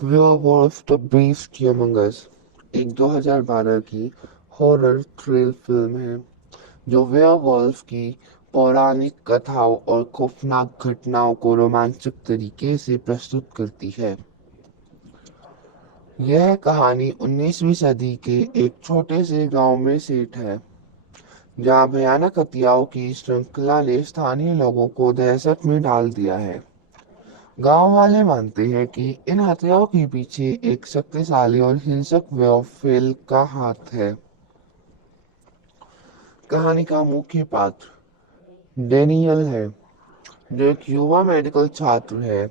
वेयरवॉल्फ the beast among अस एक 2012 की horror thrill film है जो वेयरवॉल्फ की पौराणिक कथाओं और खौफनाक घटनाओं को रोमांचक तरीके से प्रस्तुत करती है। यह कहानी 19वीं सदी के एक छोटे से गांव में सेट है, जहां भयानक हत्याओं की श्रृंखला ने स्थानीय लोगों को दहशत में डाल दिया है। गांव वाले मानते हैं कि इन हत्याओं के पीछे एक शक्तिशाली और हिंसक वेयरवुल्फ का हाथ है। कहानी का मुख्य पात्र डेनियल है, जो एक युवा मेडिकल छात्र है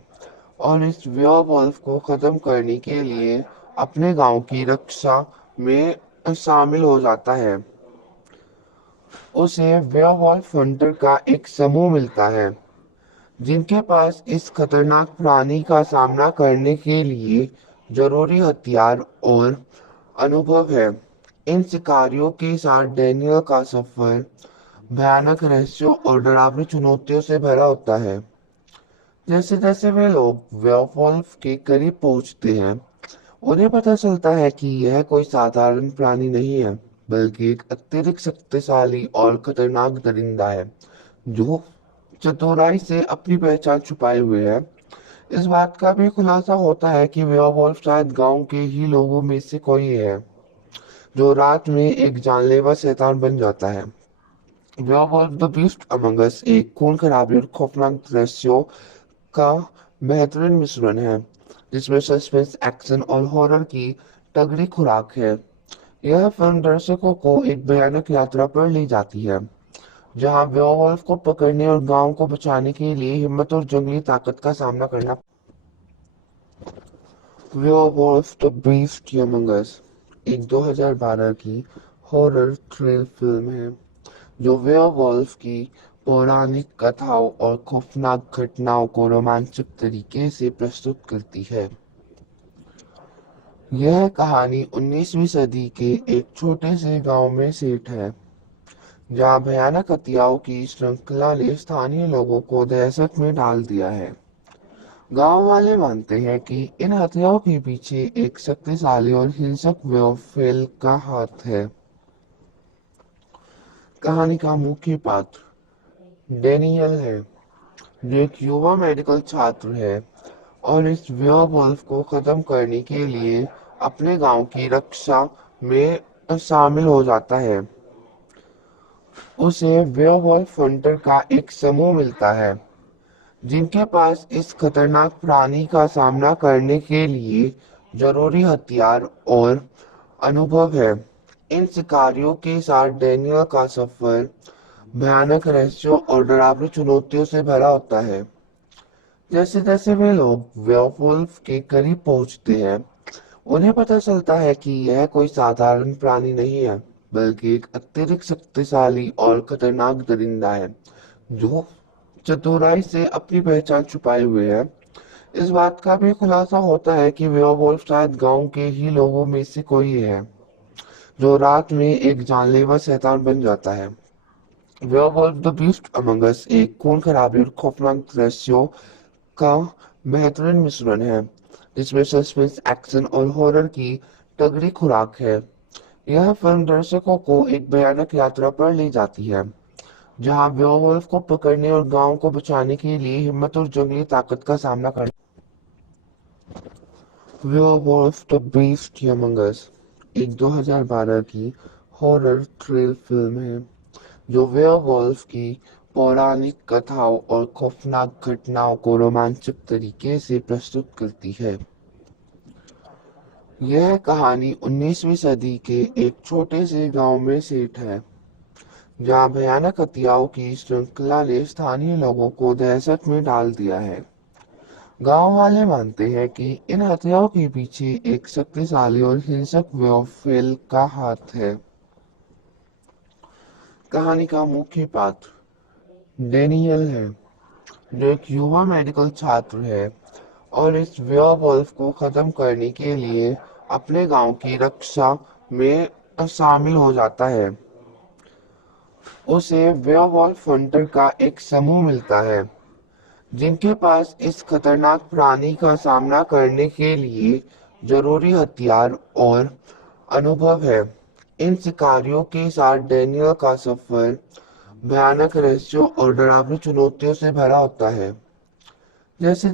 और इस वेयरवुल्फ को खत्म करने के लिए अपने गांव की रक्षा में शामिल हो जाता है। उसे वेयरवुल्फ हंटर का एक समूह मिलता है, जिनके पास इस खतरनाक प्राणी का सामना करने के लिए जरूरी हथियार और अनुभव है। इन शिकारियों के साथ डैनियल का सफर भयानक रहस्यों और डरावनी चुनौतियों से भरा होता है। जैसे जैसे वे लोग वेयरवुल्फ के करीब पहुंचते हैं, उन्हें पता चलता है कि यह कोई साधारण प्राणी नहीं है, बल्कि एक अत्यधिक शक्तिशाली और खतरनाक दरिंदा है, जो चतुराई से अपनी पहचान छुपाए हुए है। इस बात का भी खुलासा होता है कि वेयरवुल्फ शायद गांव के ही लोगों में से कोई है, जो रात में एक जानलेवा शैतान बन जाता है। वेयरवुल्फ द बीस्ट अमंग अस एक खून खराबे और खौफनाक दृश्यों का बेहतरीन मिश्रण है, जिसमें सस्पेंस, एक्शन और हॉरर की तगड़ी खुराक है। यह फिल्म दर्शकों को एक भयानक यात्रा पर ले जाती है, जहां बेowulf को पकड़ने और गांव को बचाने के लिए हिम्मत और जंगली ताकत का सामना करना। बेowulf द बीस्ट अमंग अस एक 2012 की हॉरर थ्रिल फिल्म है जो बेowulf की पौराणिक कथाओं और खौफनाक घटनाओं को रोमांचक तरीके से प्रस्तुत करती है। यह कहानी 19वीं सदी के एक छोटे से गांव में सेट है, जहां भयानक हत्याओं की श्रृंखला ने स्थानीय लोगों को दहशत में डाल दिया है। गांव वाले मानते हैं कि इन हत्याओं के पीछे एक शक्तिशाली और हिंसक वेयरवुल्फ का हाथ है। कहानी का मुख्य पात्र डेनियल है, जो एक युवा मेडिकल छात्र है और इस वेयरवुल्फ को खत्म करने के लिए अपने गांव की रक्षा में शामिल हो जाता है। उसे वेयरवुल्फ हंटर का एक समूह मिलता है, जिनके पास इस खतरनाक प्राणी का सामना करने के लिए जरूरी हथियार और अनुभव है। इन शिकारियों के साथ डैनियल का सफर भयानक रहस्यों और डरावनी चुनौतियों से भरा होता है। जैसे जैसे वे लोग वेयरवुल्फ के करीब पहुंचते हैं, उन्हें पता चलता है कि यह कोई साधारण प्राणी नहीं है, बल्कि एक अत्यधिक शक्तिशाली और खतरनाक दरिंदा है, जो चतुराई से अपनी पहचान छुपाए हुए है। इस बात का भी खुलासा होता है कि वेयरवुल्फ शायद गांव के ही लोगों में से कोई है, जो रात में एक जानलेवा शैतान बन जाता है। वेयरवुल्फ द बीस्ट अमंग अस एक खून खराबे और खौफनाक दृश्यों का बेहतरीन मिश्रण है, जिसमें सस्पेंस, एक्शन और हॉरर की तगड़ी खुराक है। यह फिल्म दर्शकों को एक भयानक यात्रा पर ले जाती है, जहां बेowulf को पकड़ने और गांव को बचाने के लिए हिम्मत और जंगली ताकत का सामना करना। बेowulf द बीस्ट अमंग अस एक 2012 की हॉरर थ्रिल फिल्म है जो बेowulf की पौराणिक कथाओं और खौफनाक घटनाओं को रोमांचक तरीके से प्रस्तुत करती है। यह कहानी 19वीं सदी के एक छोटे से गांव में सेट है, जहां भयानक हत्याओं की श्रृंखला ने स्थानीय लोगों को दहशत में डाल दिया है। गांव वाले मानते हैं कि इन हत्याओं के पीछे एक शक्तिशाली और हिंसक वेयरवुल्फ का हाथ है। कहानी का मुख्य पात्र डेनियल है, जो एक युवा मेडिकल छात्र है और इस वेयरवुल्फ को खत्म करने के लिए अपने गांव की रक्षा में शामिल हो जाता है। उसे वेयरवुल्फ हंटर का एक समूह मिलता है, जिनके पास इस खतरनाक प्राणी का सामना करने के लिए जरूरी हथियार और अनुभव है। इन शिकारियों के साथ डैनियल का सफर भयानक रहस्यों और डरावनी चुनौतियों से भरा होता है। जैसे